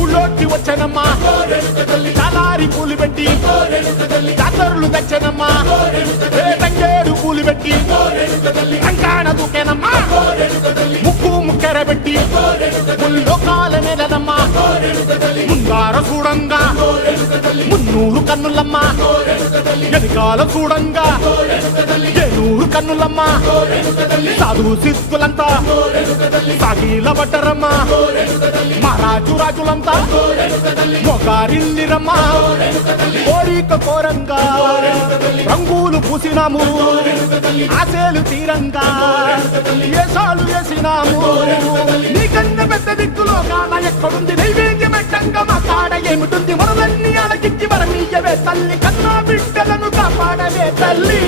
ఊళ్ళోకి వచ్చానమ్మా చాలారి పూలు పెట్టి జాతరలు తెచ్చానమ్మా తంగేడు పూలు పెట్టి రంగాన దూకేనమ్మా ముక్కు ముక్కెర పెట్టి ముల్లోకాల నెలనమ్మా ముందార చూడంగా మున్నూరు కన్నులమ్మా ఎనకాల చూడంగా ఏనూరు కన్నులమ్మా సాధు సిద్ధులంతా సాగిల పడ్డరమ్మా మహారాజు రాజులంతా మొగారిల్లిరమ్మా కోరిక కోరంగా రంగులు పూసినాము ఆశలు తీరంగా ఏసాలు వేసినాము నీకన్నా పెద్ద దిక్కులో కాన ఎక్కడుంది నైవేద్యం పెట్టంగా మా కాడ ఏమిటుంది మనలన్నీ అలకించి మరమీయవే తల్లి కన్నా బిడ్డలను కాపాడవే తల్లి